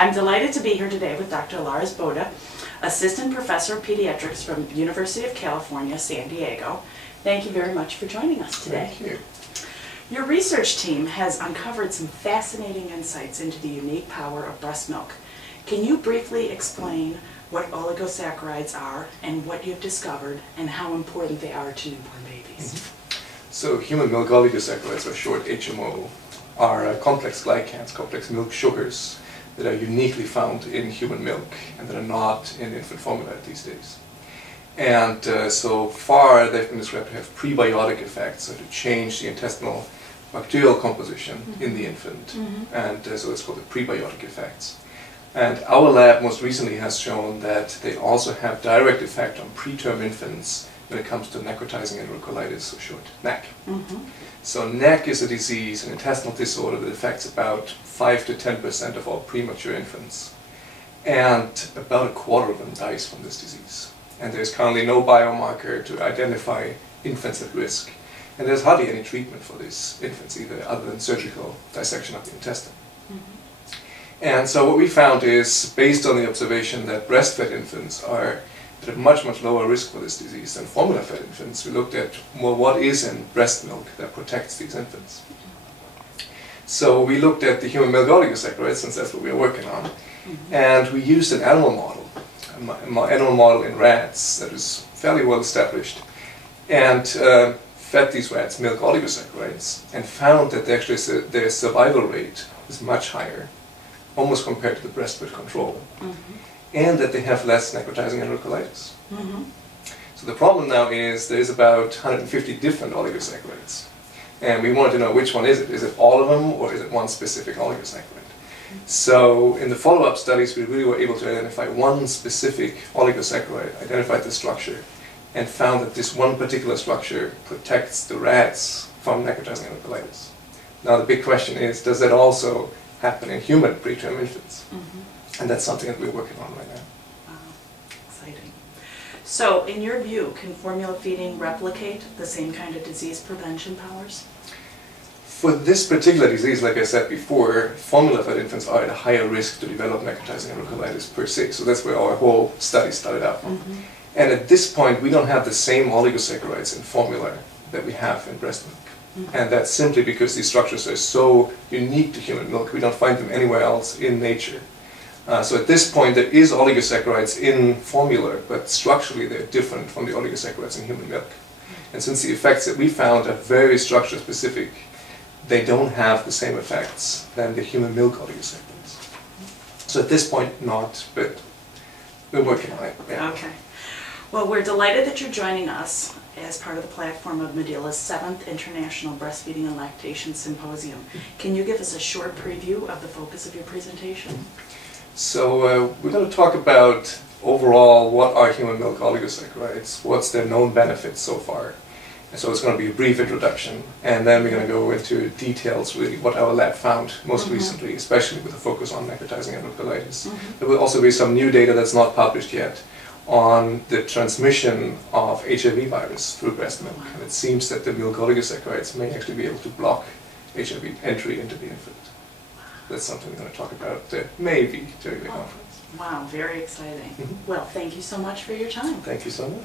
I'm delighted to be here today with Dr. Lars Bode, Assistant Professor of Pediatrics from University of California, San Diego. Thank you very much for joining us today. Thank you. Your research team has uncovered some fascinating insights into the unique power of breast milk. Can you briefly explain what oligosaccharides are and what you've discovered and how important they are to newborn babies? So human milk oligosaccharides, or short HMO, are complex glycans, complex milk sugars that are uniquely found in human milk and that are not in infant formula these days. And so far they've been described to have prebiotic effects, so to change the intestinal bacterial composition in the infant, and so it's called the prebiotic effects. And our lab most recently has shown that they also have direct effect on preterm infants when it comes to necrotizing enterocolitis, or short, NEC. So NEC is a disease, an intestinal disorder that affects about 5 to 10% of all premature infants. And about a quarter of them dies from this disease. And there's currently no biomarker to identify infants at risk. And there's hardly any treatment for these infants either, other than surgical dissection of the intestine. And so what we found is, based on the observation that breastfed infants are at a much, much lower risk for this disease than formula-fed infants, we looked at, well, what is in breast milk that protects these infants. So we looked at the human milk oligosaccharides, since that's what we are working on, and we used an animal model, animal model in rats that is fairly well established, and fed these rats milk oligosaccharides, and found that actually their survival rate is much higher, almost compared to the breastfed control, and that they have less necrotizing enterocolitis. So the problem now is there is about 150 different oligosaccharides, and we wanted to know which one is it. Is it all of them, or is it one specific oligosaccharide? So in the follow-up studies we really were able to identify one specific oligosaccharide, identified the structure, and found that this one particular structure protects the rats from necrotizing enterocolitis. Now the big question is, does that also happen in human preterm infants? And that's something that we're working on right now. Wow, exciting. So in your view, can formula feeding replicate the same kind of disease prevention powers? For this particular disease, like I said before, formula-fed infants are at a higher risk to develop necrotizing enterocolitis per se. So that's where our whole study started out from. And at this point, we don't have the same oligosaccharides in formula that we have in breast milk. And that's simply because these structures are so unique to human milk. We don't find them anywhere else in nature. So at this point, there is oligosaccharides in formula, but structurally they're different from the oligosaccharides in human milk. And since the effects that we found are very structure-specific, they don't have the same effects than the human milk oligosaccharides. So at this point, not, but we're working on it. Yeah. Okay. Well, we're delighted that you're joining us as part of the platform of Medela's 7th International Breastfeeding and Lactation Symposium. Can you give us a short preview of the focus of your presentation? So we're going to talk about overall what are human milk oligosaccharides, what's their known benefits so far. And so it's going to be a brief introduction, and then we're going to go into details, really, what our lab found most recently, especially with a focus on necrotizing enterocolitis. There will also be some new data that's not published yet on the transmission of HIV virus through breast milk. And it seems that the milk oligosaccharides may actually be able to block HIV entry into the infant. That's something we're going to talk about maybe during the conference. Wow, very exciting. Well, thank you so much for your time. Thank you so much.